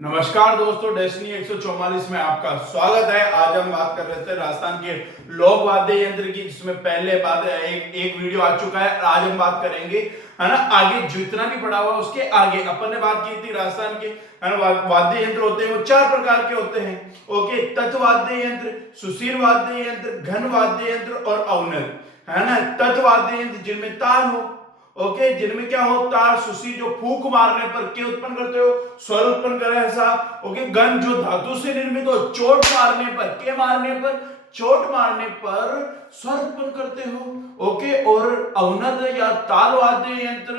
नमस्कार दोस्तों, डेस्टिनी 144 में आपका स्वागत है। आज हम बात कर रहे थे राजस्थान के लोक वाद्य यंत्र की, जिसमें पहले बात एक वीडियो आ चुका है। आज हम बात करेंगे, है ना, आगे जितना भी पड़ा हुआ उसके आगे अपन ने बात की थी। राजस्थान के, है ना, वाद्य यंत्र होते हैं वो चार प्रकार के होते हैं। ओके, तत् वाद्य यंत्र, सुशीर वाद्य यंत्र, घन वाद्य यंत्र और अवनर, है ना। तत् वाद्य यंत्र जिनमें तार हो, ओके, जिनमें क्या हो, तार, सुशी जो फूंक मारने पर क्या उत्पन्न करते हो, स्वर उत्पन्न करे ऐसा। ओके, गन जो धातु से निर्मित हो, चोट मारने पर, के मारने पर, चोट मारने पर स्वर उत्पन्न करते हो। ओके, और अवनद या ताल वाद्य यंत्र,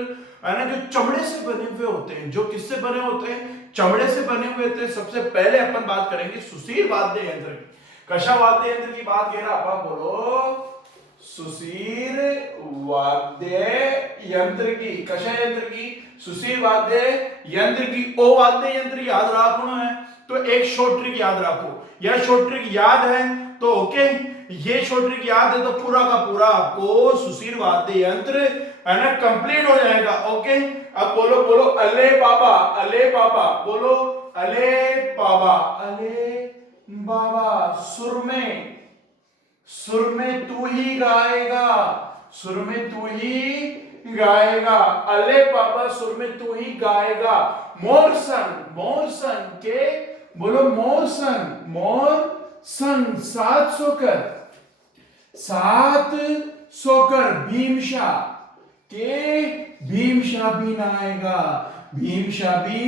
है ना, जो चमड़े से बने हुए होते हैं। जो किससे बने होते हैं? चमड़े से बने हुए होते हैं। सबसे पहले अपन बात करेंगे सुशीर वाद्य यंत्र की। कशा वाद्य यंत्र की बात कह रहा, आप बोलो सुशीर वाद्य यंत्र की। कशा यंत्र की? सुशीर वाद्य यंत्र की। ओ वाद्य यंत्र याद रखना है तो एक शॉर्ट ट्रिक याद रखो। यह शॉर्ट ट्रिक याद है तो ओके, ये शॉर्ट ट्रिक याद है तो पूरा का पूरा आपको सुशीर वाद्य यंत्र, है ना, कंप्लीट हो जाएगा। ओके, अब बोलो बोलो अले बाबा, अले बाबा, बोलो अले बाबा, अले बाबा। सुर में तू ही गाएगा, सुर में तू ही गाएगा। अले बाबा, सुर में तू ही गाएगा। मोर सन के, बोलो मोर सन, सात सोकर भीमशा के, भीमशा भी नाएगा, भीमशा भी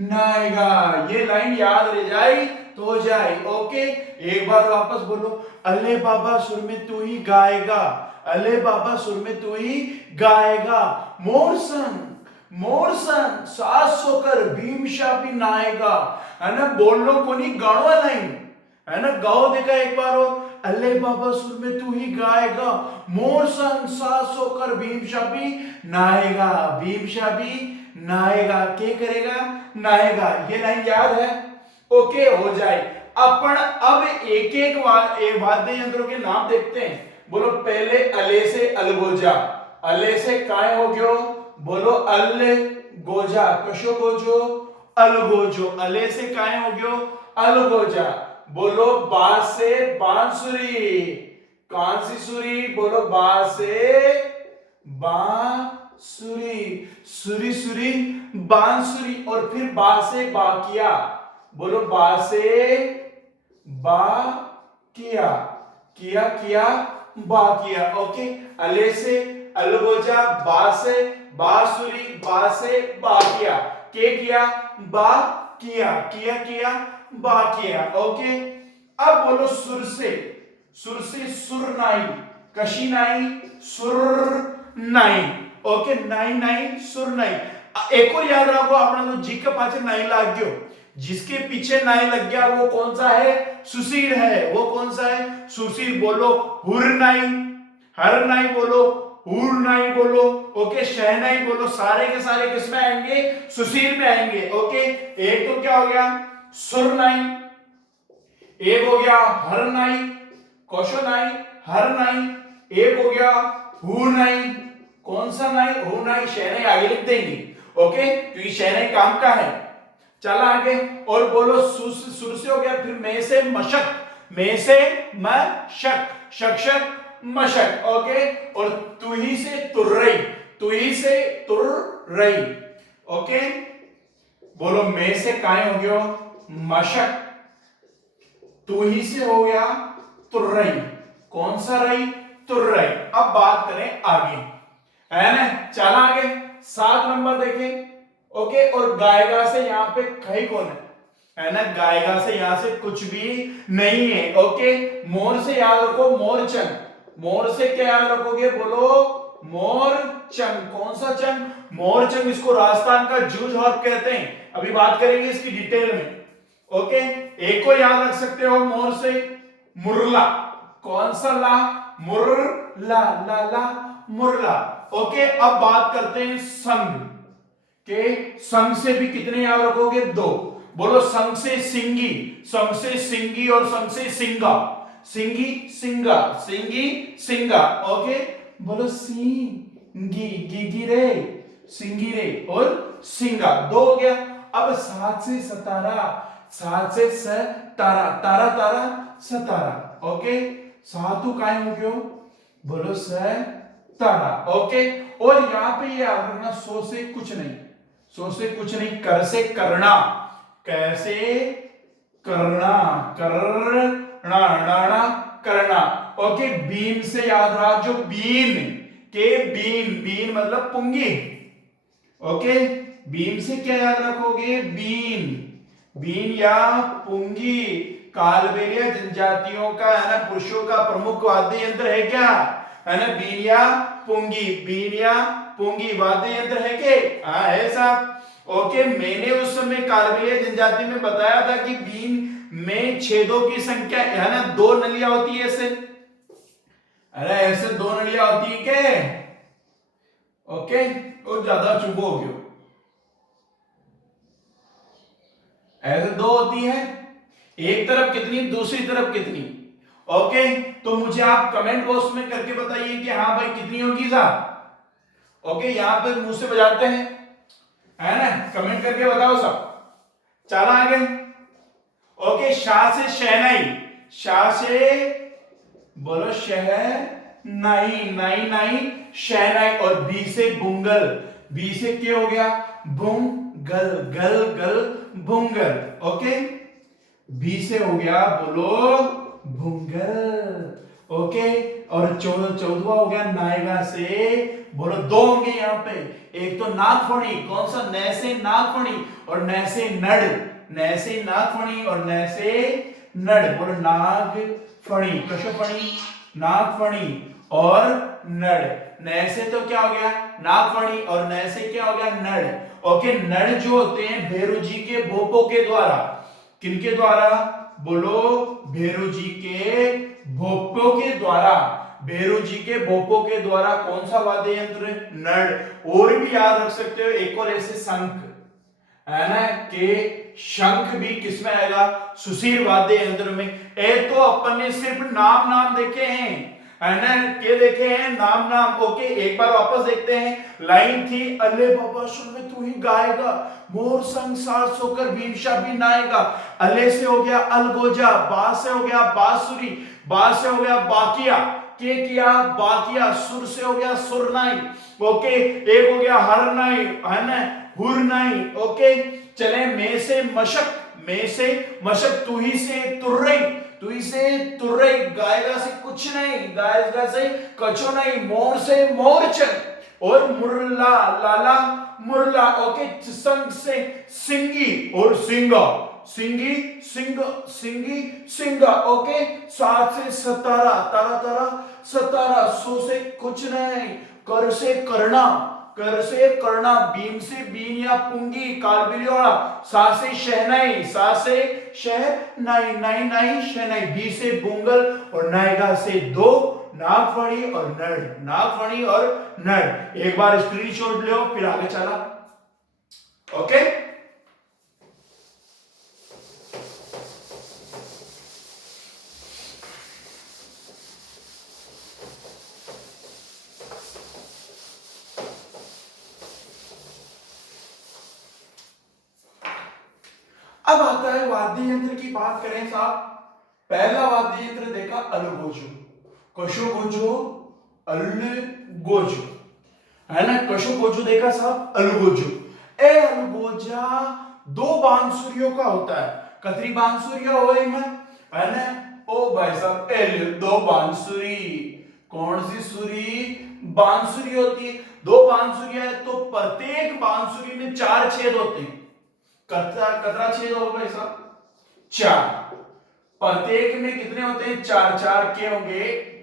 नाएगा। ये लाइन याद रह जाए तो हो जाए। ओके, एक बार वापस बोलो, अले बाबा सुर में तू ही गाएगा, अले बाबा सुर में तू ही गाएगा। मोर सन सास सोकर भीमशा भी नाएगा, है ना। बोलो कोनी गाणो लाइन, है ना, गाओ देखा एक बार और। अले बाबा सुर में तू ही गाएगा, मोर सन सास सोकर भीमशा भी नाएगा, भीमशा भी नाएगा। क्या करेगा? नाएगा। ये लाइन याद है? ओके, हो जाए। अपन अब एक एक वाद्य यंत्रों के नाम देखते हैं। बोलो पहले अले से अलगोजा, अले से काय हो गयो, बोलो अल गोजा, कशो गोजो, अलगोजो। अले से काय हो गयो, अलगोजा। बोलो बा से बांसुरी, कौन सी सुरी, बोलो बा से बांसुरी, सुरी सुरी बांसुरी। और फिर बा से बाकिया, बोलो बा से बा किया, किया किया बा किया। ओके, अले से अलगोजा, बा से बांसुरी, बा से बा किया, के किया, बा किया, किया किया बा किया। ओके, अब बोलो सुर से सुरनाई, कशी नाई, सुर नाई। ओके, नाई नाई सुरनाई। एक और याद रखो, अपना तो जी के पाछे नाई लाग गयो, जिसके पीछे नाई लग गया वो कौन सा है? सुशीर है। वो कौन सा है? सुशीर। बोलो हुरनाई, हर नाई बोलो, हुर नाई बोलो। ओके, शहनाई बोलो। सारे के सारे किसमें आएंगे? सुशीर में आएंगे। ओके, एक तो क्या हो गया? सुरनाई, एक हो गया हर नाई, कौशो नाई, हर नाई। एक हो गया हु नाई, कौन सा नाई? हु नाई। शहनाई आगे लिख देंगे, ओके, क्योंकि शहनाई काम का है। चला आगे और बोलो सुर से हो गया, फिर मैं से मशक, मैं से मशक, शक शक मशक। ओके, और तू ही से तुर्रई, तू ही से तुर्रई। ओके, बोलो मैं से काय हो गया? मशक, तू ही से हो गया तुर्रई, कौन सा रई? तुर्रई। अब बात करें आगे, है ना, चला आगे 7 नंबर देखें। ओके, और गायगा से यहां पे खई कौन है ना, गायगा से यहां से कुछ भी नहीं है। ओके, मोर से याद रखो मोरचंग, मोर से क्या याद रखोगे? बोलो मोरचंग। कौन सा चंग? मोरचंग। इसको राजस्थान का जूझ हॉर्प कहते हैं। अभी बात करेंगे इसकी डिटेल में। ओके, एक को याद रख सकते हो मोर से मुरला, कौन सा ला? मुरला, ला ला मुरला। ओके, अब बात करते हैं संग के। संग से भी कितने याद रखोगे? 2। बोलो संग से सिंगी, संग से सिंगी और संग से सिंगा, सिंगी सिंगा, सिंगी सिंगा। ओके, बोलो सिंगी, गिगी रे, सिंगी रे और सिंगा। 2 हो गया। अब 7 से 17, 7 से 17, तारा तारा सतारा, ओके, सातु काय हो गयो, बोलो तारा, ओके। और यहां पे ये याद रखना, सो से कुछ नहीं, सो से कुछ नहीं, कर से करना, कैसे करना, करना, नाना करना, ओके। बीन से याद रहा, जो बीन के बीन, बीन मतलब पुंगी, ओके। बीन से क्या याद रखोगे, बीन, बीन या पुंगी कालबेलिया जनजातियों का, है ना, पुरुषों का प्रमुख वाद्य यंत्र है क्या, है ना, बीन या पुंगी, बीन या पुंगी वाद्य यंत्र है के, हाँ है साहब, ओके। मैंने उस समय कालबेलिया जनजाति में बताया था कि बीन में छेदों की संख्या, है ना, 2 नलियां होती है ऐसे, अरे ऐसे 2 नलियां होती है क्या, ओके। और ज्यादा चुप हो गयो, ऐसे 2 होती है, एक तरफ कितनी, दूसरी तरफ कितनी, ओके। तो मुझे आप कमेंट बॉक्स में करके बताइए कि हाँ भाई कितनी होगी साहब, ओके। यहां पर मुंह से बजाते हैं, है ना, कमेंट करके बताओ सब। चला आगे, ओके। शाह से शहनाई, शाह से बोलो शहनाई, नाई नाई शहनाई, और बी से बुंगल, बी से क्या हो गया, बुंगल, गल गल बुंगल, ओके। बी से हो गया, बोलो भुंगल, ओके। और चौदवा हो गया नायगा से, बोलो 2 होंगे यहाँ पे, एक तो नागफणी, कौन सा, न से नागफणी और न से नड़, न से नागफणी और न से नड़, बोलो नागफणी, कशोफणी, नागफणी और नड़, न से तो क्या हो गया नागफणी और न से क्या हो गया नड़, ओके। नड़ जो होते हैं भेरू जी के भोपों के द्वारा, किनके द्वारा, बोलो भेरू जी के भोपों के द्वारा, भेरू जी के भोपों के द्वारा कौन सा वाद्य यंत्र, नड़। और भी याद रख सकते हो, एक और ऐसे शंख, है ना, कि शंख भी किसमें आएगा, सुशील वाद्य यंत्र में। एक तो अपन ने सिर्फ नाम नाम देखे हैं, है ना, क्या देखे हैं, नाम नाम, ओके। एक बार वापस देखते हैं, लाइन थी, अले बाबा सुन में तू ही गाएगा, मोर संग साथ सोकर भीमशा भी नाएगा, अले से हो गया अलगोजा, बा से हो गया बांसुरी, बा से हो गया बाकिया, के किया बाकिया, सुर से हो गया सुरनाई, ओके। एक हो गया हरनाई, है ना, हुरनाई, ओके। चले में से मशक, में से मशक, तू ही से तुर्रई, तू ही से तुर्रई, गायगा से कुछ नहीं, गायगा से कछो नहीं, मोर से मोरचन, और मुरला, लाला मुरला, ओके। संग से सिंगी और सिंगा, सिंगी सिंग, सिंगी सिंगा, ओके। 7 से 17, तारा तारा सतारा, सो से कुछ नहीं, कर से करना, कर से करना, बीम से बीन या पुंगी कालबिलियोड़ा, सा से शहनाई, सा से शहनाई, नाई नाई शहनाई, बी से बुंगल और नायगा से 2 नागफणी और नड़, नागफणी और नड़। एक बार स्क्रीनशॉट लो, फिर आगे चला, ओके। अब आता है वाद्य यंत्र की बात करें साहब, पहला वाद्य यंत्र देखा अलगोजो, कशोगोजो, अलगोजो, है ना, कशोगोजो देखा साहब, अलगोजो। ए अलगोजा 2 बांसुरियों का होता है, कतरी बांसुरिया हो में, है ना, ओ भाई साहब, एल 2 बांसुरी, कौन सी सुरी, बांसुरी होती है, 2 बांसुरियां है, तो प्रत्येक बांसुरी में 4 छेद होते हैं, कतरा छेद होगा भाई साहब, 4, प्रत्येक में कितने होते हैं, 4 4 के होंगे,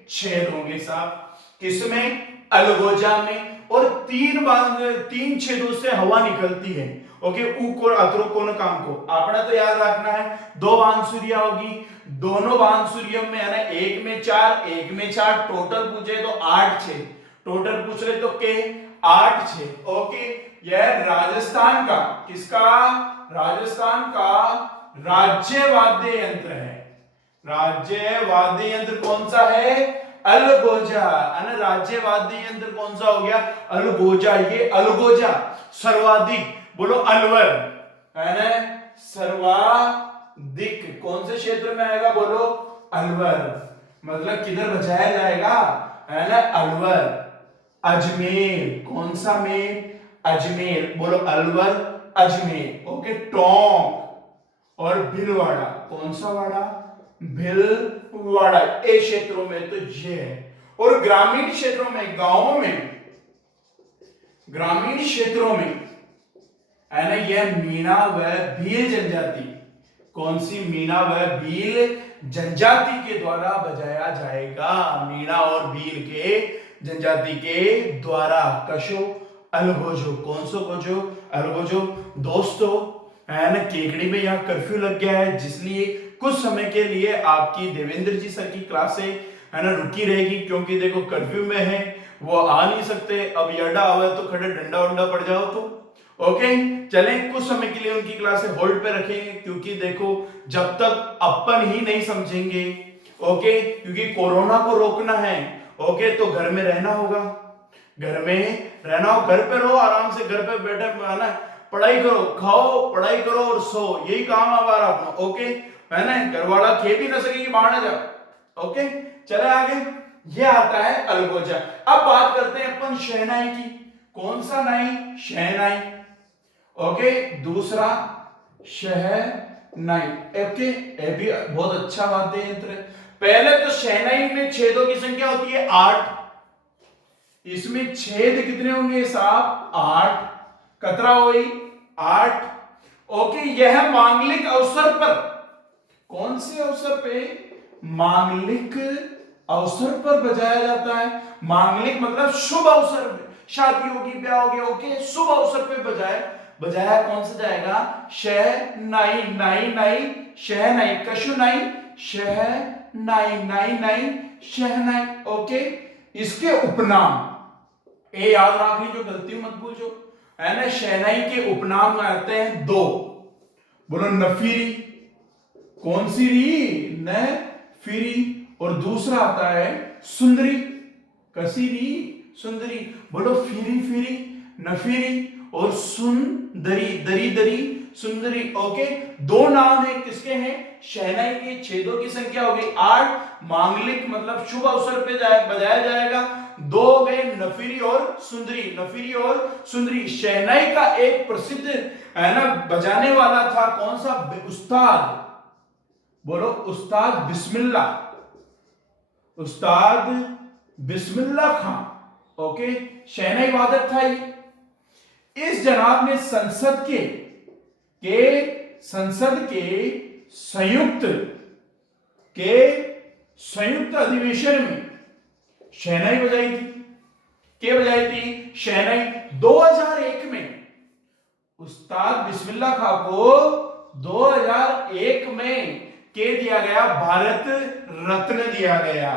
छेद होंगे साहब, किसमें, अलगोजा में। और 3 छेदों से हवा निकलती है, ओके। ऊक और अतरो कोन काम को आपने तो याद रखना है, 2 बांसुरियां होगी, दोनों बांसुरियों में, है ना, एक में 4, एक में 4, टोटल पूछे तो 8 छेद, टोटल पूछ रहे तो के 8 छेद, ओके। यह राजस्थान का, किसका, राजस्थान का राज्य वाद्य यंत्र है, राज्य वाद्य यंत्र कौन सा है, अलगोजा, है ना, राज्य वाद्य यंत्र कौन सा हो गया, अलगोजा। ये अलगोजा सर्वाधिक, बोलो अलवर, है ना, सर्वाधिक कौन से क्षेत्र में आएगा बोलो, अलवर, मतलब किधर बजाया जाएगा, है ना, अलवर। अजमेर, कौन सा में, अजमेर, बोलो अलवर अजमेर। ओके, टोंक और भीलवाड़ा, कौन सा वाड़ा, भीलवाड़ा। ए क्षेत्रों में तो ये है। और ग्रामीण क्षेत्रों में, गांवों में, ग्रामीण क्षेत्रों में, है ना, यह मीणा व भील जनजाति, कौन सी, मीणा व भील जनजाति के द्वारा बजाया जाएगा, मीणा और भील के जनजाति के द्वारा। कशो अलगोजो, कौन सो गोजो, अलगोजो। दोस्तों, है ना, केकड़ी में यहाँ कर्फ्यू लग गया है, जिसलिए कुछ समय के लिए आपकी देवेंद्र जी सर की क्लासें, है ना, रुकी रहेगी, क्योंकि देखो कर्फ्यू में है, वो आ नहीं सकते। अब यडा आवे तो खड़े डंडा उंडा पड़ जाओ तो। ओके, चलें, कुछ समय के लिए उनकी क्लासें होल्ड पे रखेंगे, क्योंकि देखो जब तक अपन ही नहीं समझेंगे, ओके, क्योंकि कोरोना को रोकना है, ओके, तो घर में रहना होगा, घर में रहना हो, घर पे रहो, आराम से घर पे बैठे, है ना, पढ़ाई करो, खाओ, पढ़ाई करो और सो, यही काम है हमारा अपना। ओके, है ना, घर वाला खे भी ना सके कि बाहर ना जाओ। ओके, चले आगे। ये आता है अलगोजा। अब बात करते हैं अपन शहनाई की। कौन सा नाई, शहनाई। ओके, दूसरा शहनाई। ओके, ये भी बहुत अच्छा वाद्य यंत्र है। पहले तो शहनाई में छेदों की संख्या होती है 8, इसमें छेद कितने होंगे साहब, 8, कतरा हुई 8। ओके, यह मांगलिक अवसर पर, कौन से अवसर पे, मांगलिक अवसर पर बजाया जाता है। मांगलिक मतलब शुभ अवसर पे, शादी होगी, ब्याह हो गया, ओके, शुभ अवसर पे बजाया कौन सा जाएगा, शहनाई, नाई नाई, शहनाई, कशु नाई, शहनाई, नाई नाई, शहनाई। ओके, इसके उपनाम, ए याद रख लीजिए, गलती मत भूलो, है ना। शहनाई के उपनाम आते हैं 2, बोलो नफीरी, कौन सी री, नफीरी, और दूसरा आता है सुंदरी, कसी री, सुंदरी, बोलो फिरी फिरी, नफीरी, और सुंदरी, दरी दरी, सुंदरी। ओके, 2 नाम है, किसके हैं, शहनाई के। छेदों की संख्या हो गई 8, मांगलिक मतलब शुभ अवसर पे बजाया जाएगा। 2 हो गए, नफीरी और सुंदरी, नफीरी और सुंदरी। शहनाई का एक प्रसिद्ध, है ना, बजाने वाला था, कौन सा, उस्ताद, बोलो उस्ताद बिस्मिल्ला, उस्ताद बिस्मिल्ला खां। ओके, शहनाई वादक था ये। इस जनाब ने संसद के संयुक्त अधिवेशन में शहनाई बजाई थी। क्या बजाई थी, शहनाई। 2001 में उस्ताद बिस्मिल्ला खां को 2001 में के दिया गया, भारत रत्न दिया गया,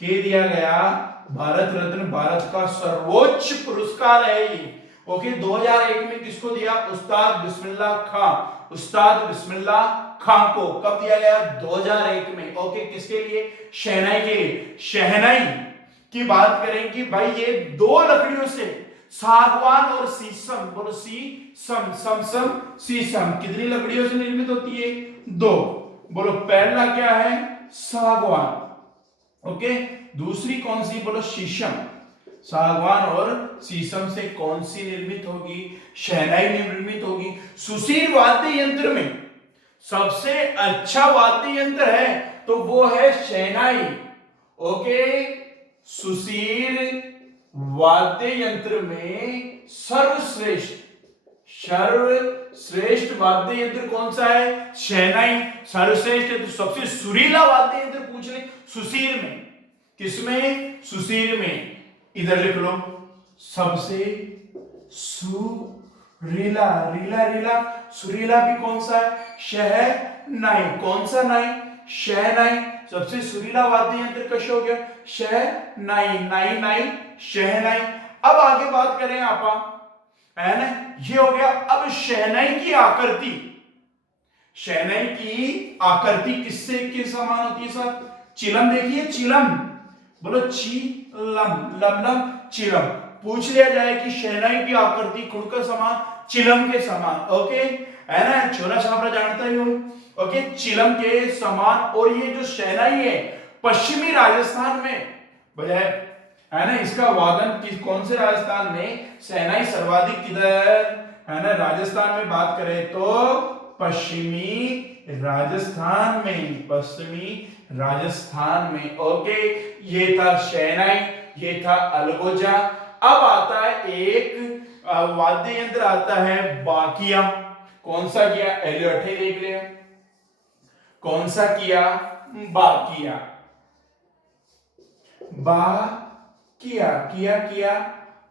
के दिया गया, भारत रत्न, भारत का सर्वोच्च पुरस्कार है ये। ओके, 2001 में किसको दिया, उस्ताद बिस्मिल्ला खां, उस्ताद बिस्मिल्ला खां को कब दिया गया, 2001 में। ओके, किसके लिए, शहनाई के लिए। शहनाई की बात करें कि भाई ये 2 लकड़ियों से, सागवान और शीशम, बोलो शीशम, समसम, शीशम, कितनी लकड़ियों से निर्मित होती है, 2। बोलो पहला क्या है, सागवान, ओके, दूसरी कौन सी, बोलो शीशम। सागवान और शीशम से कौन सी निर्मित होगी, शहनाई निर्मित होगी। सुशील वाद्य यंत्र में सबसे अच्छा वाद्य यंत्र है तो वो है शहनाई। ओके, सुशील वाद्य यंत्र में सर्वश्रेष्ठ वाद्य यंत्र कौन सा है, शहनाई। सर्वश्रेष्ठ तो सबसे सुरीला वाद्य यंत्र पूछ ले, सुशील में, किसमें, सुशील में। इधर लिख लो, सबसे सुरीला, रीला रीला, सुरीला भी कौन सा है, शहनाई। कौन सा नाई, शहनाई। सबसे सुरीला वाद्य यंत्र कश हो गया, शहनाई, नाई नाई, शहनाई। अब आगे बात करें आपा, है ना, ये हो गया। अब शहनाई की आकृति, शहनाई की आकृति किससे के समान होती है सर, चिलम। देखिए चिलम, बोलो चिलम, लम चिलम। पूछ लिया जाए कि शहनाई की आकृति खुड़कर समान, चिलम के समान। ओके, है ना, छोला छापरा जानता ही हो। ओके, चिलम के समान। और ये जो शहनाई है पश्चिमी राजस्थान में बजाय, है ना, इसका वादन कौन से राजस्थान में शहनाई सर्वाधिक किधर, है ना, राजस्थान में बात करें तो पश्चिमी राजस्थान में, पश्चिमी राजस्थान में। ओके, ये था शहनाई, ये था अलगोजा। अब आता है एक वाद्य यंत्र आता है बाकिया। कौन सा किया, एलियट ही देख लिया, कौन सा किया, बाकिया, बा किया, किया किया,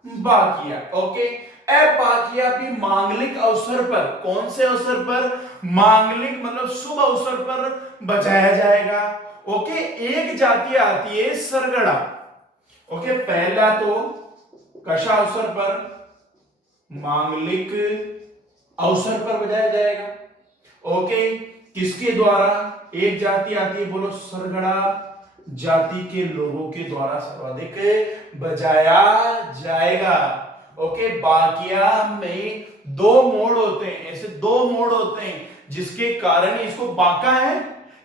बाकिया। ओके, अब बाकिया भी मांगलिक अवसर पर, कौन से अवसर पर, मांगलिक मतलब शुभ अवसर पर बजाया जाएगा। ओके, एक जाति आती है सरगड़ा। ओके, पहला तो कशा अवसर पर, मांगलिक अवसर पर बजाया जाएगा। ओके, किसके द्वारा, एक जाति आती है, बोलो, सरगड़ा जाति के लोगों के द्वारा सर्वाधिक बजाया जाएगा। ओके, बाकिया में दो मोड़ होते हैं, ऐसे दो मोड़ होते हैं जिसके कारण इसको बाका है,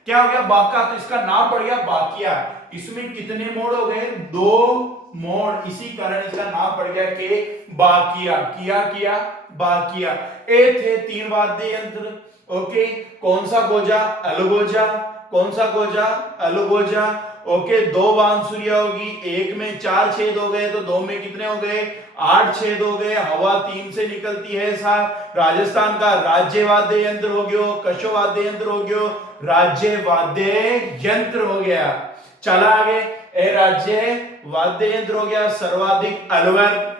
क्या हो गया, बाका, तो इसका नाम पड़ गया बाकिया। इसमें कितने मोड़ हो गए, दो मोड़, इसी कारण इसका नाम पड़ गया कि बाकिया, किया किया, बाकिया। ए थे तीन वाद्य यंत्र। ओके, कौन सा गोजा, अलगोजा, कौन सा गोजा, अलगोजा। ओके, दो बांसुरियां होगी, एक में 4 छेद हो गए तो दो में कितने हो गए, 8 छेद हो गए। हवा 3 से निकलती है। राजस्थान का राज्य वाद्य यंत्र हो गयो, कशो वाद्य यंत्र हो गयो, राज्य वाद्य यंत्र हो गया। चला आगे, ए राज्य वाद्य यंत्र हो गया सर्वाधिक अलवर,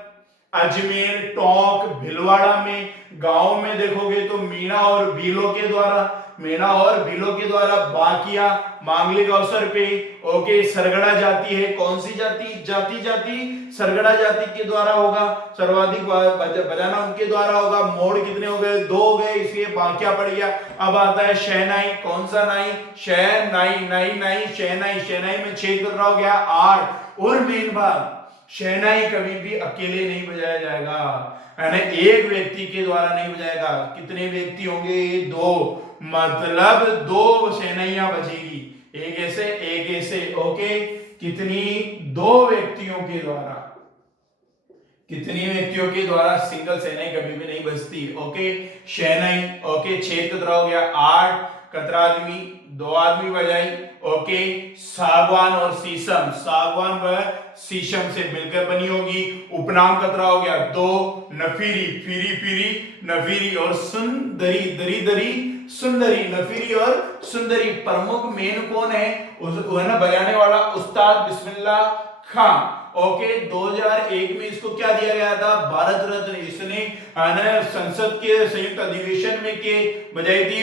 अजमेर, टोंक, भिलवाड़ा में। गांव में देखोगे तो मीणा और भीलों के द्वारा, मीणा और भीलों के द्वारा बाकिया मांगलिक अवसर पे। ओके, सरगड़ा जाति है, कौन सी जाति, जाति सरगड़ा जाति के द्वारा होगा, सर्वाधिक बजाना उनके द्वारा होगा। मोड़ कितने हो गए, 2 हो गए, इसलिए बाकिया पड़ गया। अब आता है शहनाई, कौन सा नाई, शहनाई, नाई नाई, शहनाई, शहनाई में छेद कितना हो गया, 8। और मेन बात, शहनाई कभी भी अकेले नहीं बजाया जाएगा, यानी एक व्यक्ति के द्वारा नहीं बजाएगा। कितने व्यक्ति होंगे, 2, मतलब 2 शहनाइयां बजेगी, एक ऐसे एक ऐसे। ओके, कितनी, 2 व्यक्तियों के द्वारा, कितनी व्यक्तियों के द्वारा सिंगल शहनाई कभी भी नहीं बजती। ओके, शहनाई। ओके, छेद कितना हो गया, 8, कतरा आदमी, 2 आदमी बजाई। ओके, सागवान और शीशम, सागवान व शीशम से मिलकर बनी होगी। उपनाम कतरा हो गया, 2, नफीरी, फीरी फीरी, नफीरी और सुंदरी, दरी दरी, सुंदरी, नफीरी और सुंदरी। प्रमुख मेन कौन है, है ना, बजाने वाला उस्ताद बिस्मिल्लाह खां। ओके, 2001 में इसको क्या दिया गया था, भारत रत्न। इसने संसद के संयुक्त अधिवेशन में के बजाई थी,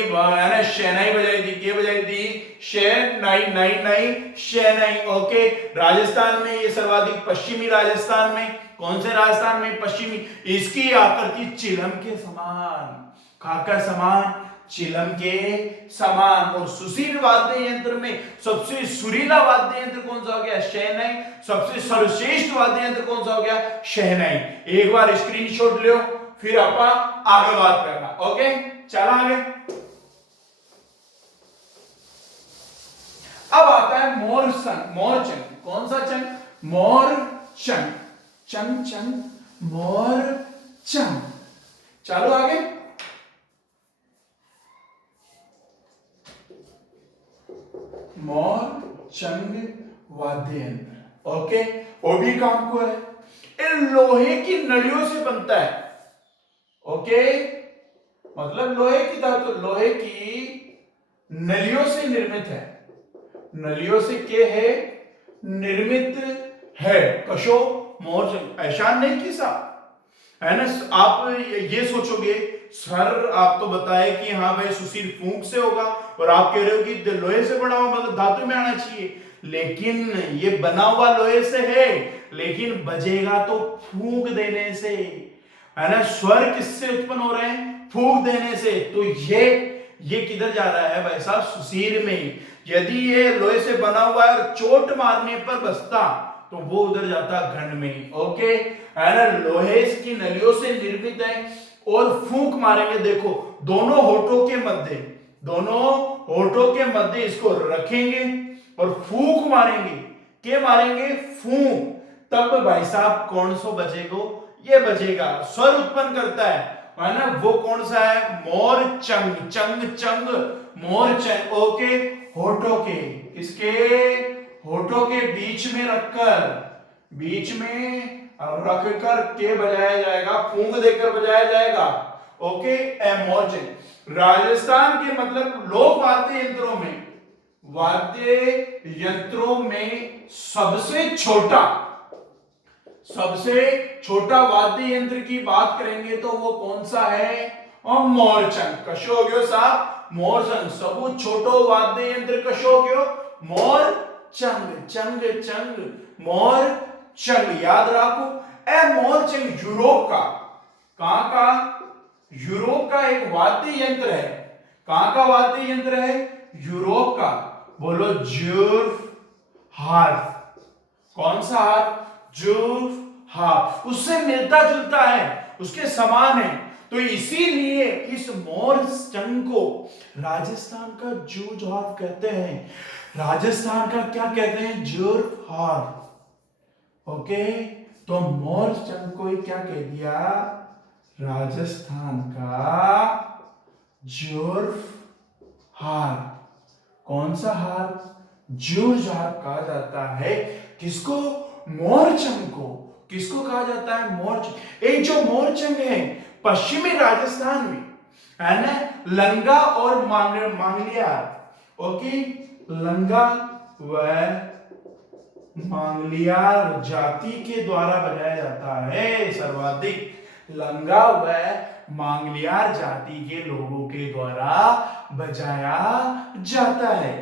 शहनाई बजाई थी, के बजाई थी, शहनाई, नाई नाई, शहनाई। ओके, राजस्थान में ये सर्वाधिक, पश्चिमी राजस्थान में, कौन से राजस्थान में, पश्चिमी। इसकी आकृति चिलम के समान, खाका समान, चिलम के समान। और सुशील वाद्य यंत्र में सबसे सुरीला वाद्य यंत्र कौन सा हो गया, शहनाई। सबसे सर्वश्रेष्ठ वाद्य यंत्र कौन सा हो गया, शहनाई। एक बार स्क्रीनशॉट लो, फिर अपन आगे बात करना। ओके, चला आगे। अब आता है मोर संग, मोर चंग, कौन सा चंग, मोर चंग, चंग चंग, मोर चंग। चलो आगे। मोर चंग वाद्य यंत्र। ओके, वो भी काम को है, ये लोहे की नलियों से बनता है। ओके, मतलब लोहे की धातु, लोहे की नलियों से निर्मित है, नलियों से क्या है, निर्मित है। कशो मोर चंग, ऐसा नहीं किसा, है ना। आप ये सोचोगे सर आप तो बताए कि हाँ भाई सुशील फूंक से होगा, और आप कह रहे हो कि लोहे से बना हुआ, मतलब धातु में आना चाहिए, लेकिन ये बना हुआ लोहे से है, लेकिन बजेगा तो फूंक देने से, है ना। स्वर किससे उत्पन्न हो रहे हैं, फूंक देने से। तो ये किधर जा रहा है भाई साहब, सुशील में। यदि ये लोहे से बना हुआ है और चोट मारने पर बजता तो वो उधर जाता घन में। ओके, है ना, लोहे की नलियों से निर्मित है। और फूंक मारेंगे। देखो दोनों होठों के मध्य इसको रखेंगे और फूंक मारेंगे। क्या मारेंगे? फूंक। तब भाई साहब कौन सा बजेगा? ये बजेगा, स्वर उत्पन्न करता है ना। वो कौन सा है? मोर चंग, चंग चंग, मोर चंग। ओके, होठों के, इसके होठों के बीच में रखकर के बजाया जाएगा, फूंक देकर बजाया जाएगा। ओके, ए मोर चंग। राजस्थान के मतलब लोक वाद्य यंत्रों में सबसे छोटा वाद्य यंत्र की बात करेंगे तो वो कौन सा है? और मोरचंग। कशो हो गयो साहब? मोरचंग। सबू छोटो वाद्य यंत्र कशो हो गयो? मोरचंग। चंग चंग, मोरचंग। याद रखो, ए मोरचंग यूरोप का, कहां का? यूरोप का एक वाद्य यंत्र है। कहां का वाद्य यंत्र है? यूरोप का। बोलो ज्यूफ हार्प। कौन सा हार्प? ज्यूफ हार्प। उससे मिलता जुलता है, उसके समान है। तो इसीलिए इस मोरचंग को राजस्थान का जूझ हार्प कहते हैं। राजस्थान का क्या कहते हैं? ज्यूफ हार्प। ओके, तो मोरचंग को ही क्या कह दिया? राजस्थान का ज्यूफ हार्प। कौन सा हार्प? ज्यूज हार्प कहा जाता है। किसको? मोरचंग को। किसको कहा जाता है? मोरचंग। एक जो मोरचंग है पश्चिमी राजस्थान में, है ना, लंगा और मांगलियार। ओके, लंगा व मांगलियार जाति के द्वारा बजाया जाता है। सर्वाधिक लंगा व मांगलियार जाति के लोगों के द्वारा बजाया जाता है।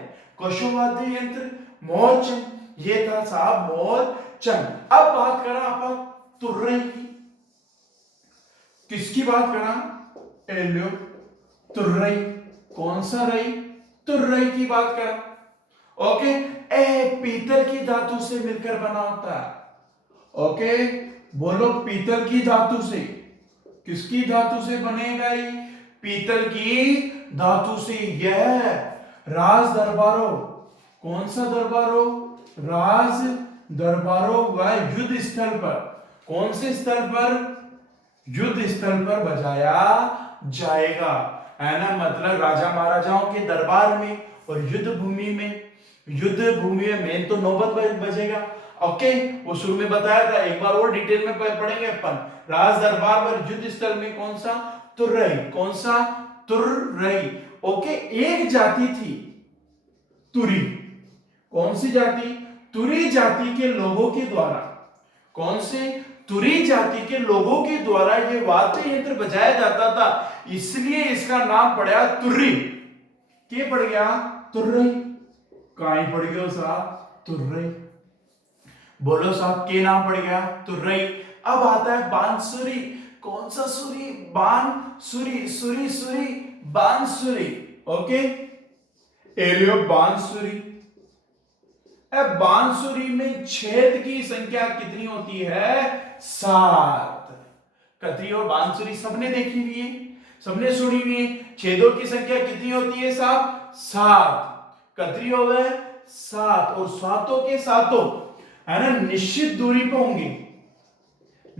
कशोवाद्य यंत्र मोरचंग। ये था साहब मोरचंग। अब बात करा अपन तुर्रई की। किसकी बात करा? एल्यो तुर्रई। कौन सा रई? तुर्रई की बात करा। ओके, ए पीतल की धातु से मिलकर बना होता है। ओके, बोलो पीतल की धातु से। किसकी धातु से बनेगा ये? पीतल की धातु से। यह राज दरबारों, कौन सा दरबारों? राज दरबारों व युद्ध स्थल पर। कौन से स्थल पर? युद्ध स्थल पर बजाया जाएगा, है ना। मतलब राजा महाराजाओं के दरबार में और युद्ध भूमि में मेन तो नौबत बजेगा। ओके, वो शुरू में बताया था, एक बार और डिटेल में पढ़ेंगे अपन। राज दरबार पर युद्ध स्थल में कौन सा? तुर्रई। कौन सा? तुर्रई। ओके, एक जाति थी तुरी। कौन सी जाति? तुरी जाति के लोगों के द्वारा। कौन से? तुरी जाति के लोगों के द्वारा ये वाद्य यंत्र बजाया जाता था, इसलिए इसका नाम पड़ा तुर्री। क्या पड़ गया? तुर्रई। कहां पड़ गया साहब? तुर्रई। बोलो साहब, के नाम पड़ गया? तुर्रई। अब आता है बांसुरी। कौन सा सुरी? बांसुरी। सुरी सुरी बांसुरी। ओके, एलियो बांसुरी। अब बांसुरी में छेद की संख्या कितनी होती है? 7। कतरी और बांसुरी सबने देखी हुई है, सबने सुनी हुई है। छेदों की संख्या कितनी होती है साहब? 7। कतरी हो गए 7, और सातों के सातों, है ना, निश्चित दूरी पे होंगे।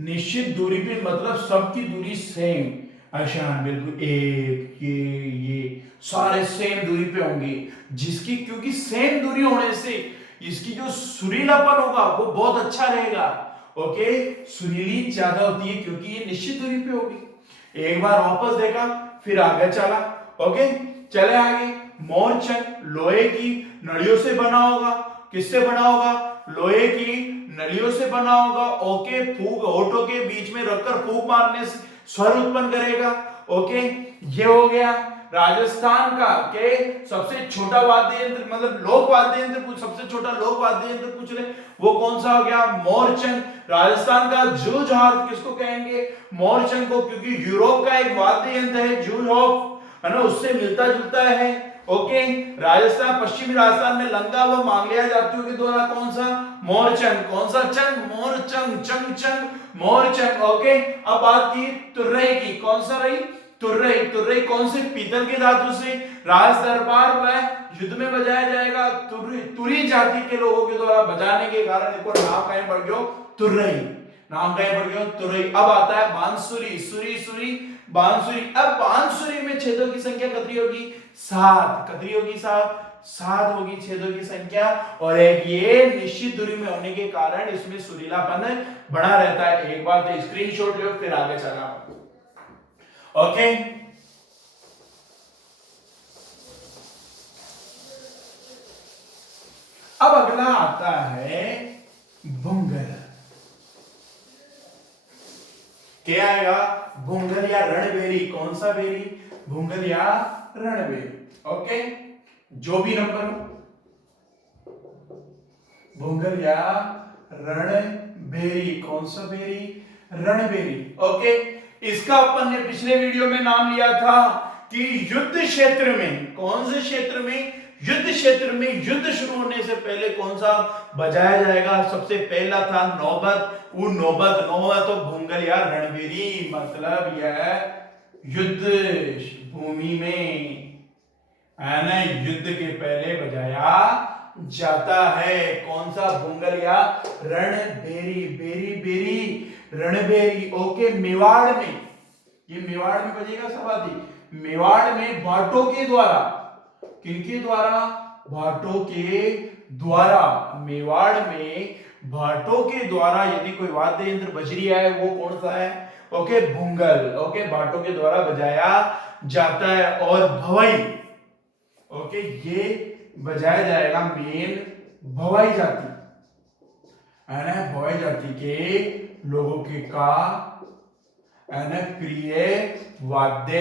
निश्चित दूरी पे मतलब सबकी दूरी सेम। अच्छा, बिल्कुल एक, ये सारे सेम दूरी पे होंगे। जिसकी, क्योंकि सेम दूरी होने से इसकी जो सुरीलापन होगा वो बहुत अच्छा रहेगा। ओके, सुरीली ज्यादा होती है क्योंकि ये निश्चित दूरी पे होगी। एक बार वापस देखा, फिर आगे चला। ओके, चले आगे। मोरचंग लोहे की नलियों से बना होगा। किससे बना होगा? लोहे की नलियों से बना होगा। ओके, फूंक होठों के बीच में रखकर फूंक मारने से स्वर उत्पन्न करेगा। ओके, ये हो गया राजस्थान का के सबसे छोटा वाद्य यंत्र, मतलब लोक वाद्य यंत्र। सबसे छोटा लोक वाद्य यंत्र पूछ रहे, वो कौन सा हो गया? मोरचंग। राजस्थान का जूझ हार्प किसको कहेंगे? मोरचंग को, क्योंकि यूरोप का एक वाद्य यंत्र है जूझ हार्प। है ना, उससे मिलता जुलता है। ओके, राजस्थान, पश्चिमी राजस्थान में लंगा व मांगलिया जातियों के द्वारा कौन सा, मोरचंग, कौन सा चंग, मोरचंग, चंग चंग, मोरचंग। ओके, अब बात की तुर्रई की, कौन सा रही, तुर्रई। तुर्रई कौन से, पीतल के धातु से राज दरबार में युद्ध में बजाया जाएगा, तुरी जाति के लोगों के द्वारा बजाने के कारण इनको नाम कहीं पड़ गया तुर्रई, नाम कहीं पड़ गया तुर्रई। अब आता है बांसुरी, सुरी सुरी बांसुरी। अब बांसुरी में छेदों की संख्या कितनी होगी, 7, कितनी होगी, 7 होगी छेदों की संख्या। और एक ये निश्चित दूरी में होने के कारण इसमें सुरीलापन बना रहता है। एक बार तो स्क्रीनशॉट लो, फिर आगे चला। ओके, अब अगला आता है भुंगर। क्या आएगा, भुंगर या रणबेरी, कौन सा बेरी, भुंगर या रणबेरी। ओके, जो भी नंबर, भुंगर या रणबेरी, कौन सा बेरी, रणबेरी। ओके, इसका अपन ने पिछले वीडियो में नाम लिया था कि युद्ध क्षेत्र में, कौन से क्षेत्र में, युद्ध क्षेत्र में युद्ध शुरू होने से पहले कौन सा बजाया जाएगा, सबसे पहला था नौबत। वो नौबत, नौबत तो भुंगर या रणबेरी, मतलब यह युद्ध भूमि में, है ना, युद्ध के पहले बजाया जाता है। कौन सा, भुंगर या रणबेरी, बेरी बेरी रणबेरी। ओके, मेवाड़ में, ये मेवाड़ में बजेगा सवादी, मेवाड़ में भाटों के द्वारा, किनके द्वारा, भाटों के द्वारा, मेवाड़ में भाटों के द्वारा यदि कोई वाद्य यंत्र बज रहा है वो कौन सा है, ओके, भुंगल। ओके, भाटों के द्वारा बजाया जाता है। और भवई, ओके, ये बजाया जाएगा मेन भवाई जाति, है ना, भवाई जाति के लोगों के का, है ना, प्रिय वाद्य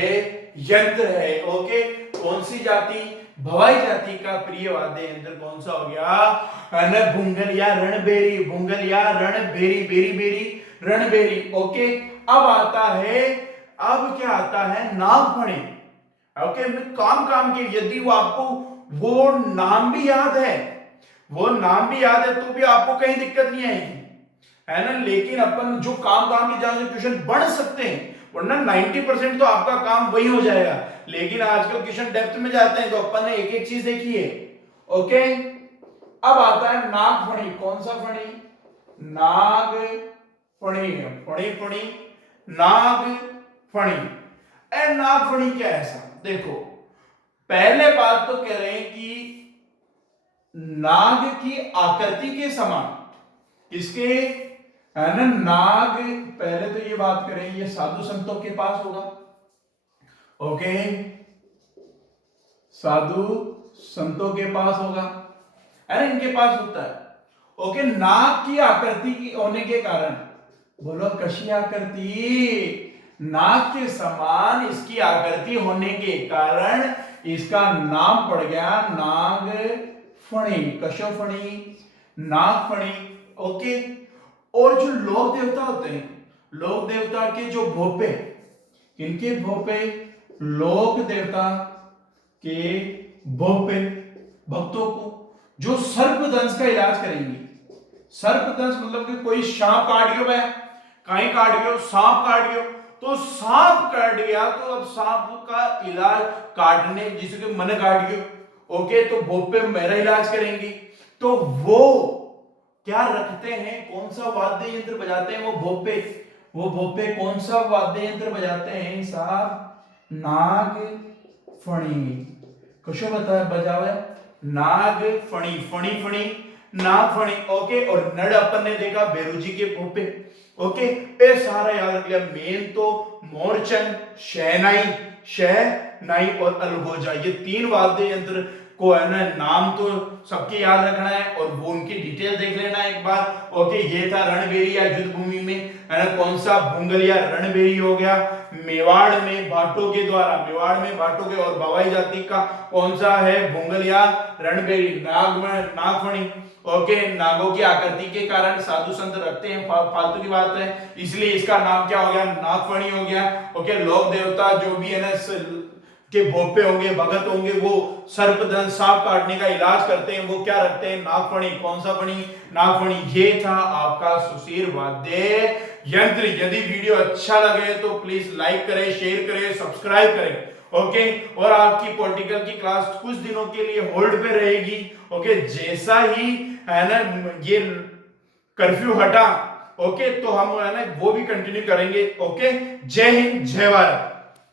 यंत्र है। ओके, कौन सी जाति, भवाई जाति का प्रिय वाद्य यंत्र कौन सा हो गया, है ना, भुंगल या रणबेरी, भुंगल या रणबेरी, बेरी बेरी रणबेरी। ओके, अब आता है, अब क्या आता है, नागफणी। ओके, काम काम के, यदि वो आपको वो नाम भी याद है, वो नाम भी याद है तो भी आपको कहीं दिक्कत नहीं आएगी, है ना। लेकिन अपन जो काम काम की जगह क्वेश्चन बढ़ सकते हैं, वरना 90% तो आपका काम वही हो जाएगा। लेकिन आजकल क्वेश्चन डेप्थ में जाते हैं तो अपन ने एक एक चीज देखी है। ओके, अब आता है नागफणी, कौन सा फणी, नागफणी, फणी फणी नागफणी। नागफणी क्या है ऐसा, देखो पहले बात तो कह रहे हैं कि नाग की आकृति के समान, इसके, है ना, नाग, पहले तो ये बात करें ये साधु संतों के पास होगा। ओके, साधु संतों के पास होगा, है ना, इनके पास होता है। ओके, नाग की आकृति की होने के कारण, बोलो कशी आकृति, नाग के समान इसकी आकृति होने के कारण इसका नाम पड़ गया नागफणी, कशोफणी, नागफणी। ओके, और जो लोक देवता होते हैं, लोक देवता के जो भोपे, किनके भोपे, लोक देवता के भोपे, भक्तों को जो सर्पदंश का इलाज करेंगे। सर्पदंश मतलब कि कोई सांप काट गयो, है कहीं काट गयो, सांप काट गयो, तो सांप काट गया तो अब सांप का इलाज काटने, जिसे कि मन काट गयो, ओके, तो भोपे मेरा इलाज करेंगे। तो वो क्या रखते हैं, कौन सा वाद्य यंत्र बजाते हैं, वो भोपे, वो भोपे कौन सा वाद्य यंत्र बजाते हैं साहब, नागफणी। कशो बताया बजावे, नागफणी, फणी फणी नागफणी। ओके, और नड़ अपन ने देखा बेरुजी के भोपे। ओके, ये सारा याद रख लिया। मेन तो मोरचंग, शहनाई, शहनाई और अलगोजा, ये 3 वाद्य यंत्र को, है ना, नाम तो सबके याद रखना है और वो उनकी डिटेल देख लेना एक बार। ओके, ये था रणबेरी या युद्ध भूमि में, है ना, कौन सा, भुंगल या रणबेरी हो गया। मेवाड़ में भाटों के द्वारा, मेवाड़ में भाटों के और भवाई जाति का कौन सा है, भुंगल या रणबेरी। नागफणी, ओके, नागों की आकृति के कारण साधु संत रखते हैं, फालतू की बात है, इसलिए इसका नाम क्या हो गया, नागफणी हो गया। ओके, लोक देवता जो भी है ना, के भोपे होंगे, भगत होंगे, वो सर्पदंश सांप काटने का इलाज करते हैं, वो क्या रखते हैं, नागफणी। कौन सा फणी? नागफणी। ये था आपका सुशीर वाद्य यंत्र। यदि वीडियो अच्छा लगे तो प्लीज लाइक करें, शेयर करें, सब्सक्राइब करें। ओके, और आपकी पॉलिटिकल की क्लास कुछ दिनों के लिए होल्ड पे रहेगी। ओके, जैसा ही है ना ये कर्फ्यू हटा, ओके, तो हम है ना वो भी कंटिन्यू करेंगे। ओके, जय हिंद, जय भारत।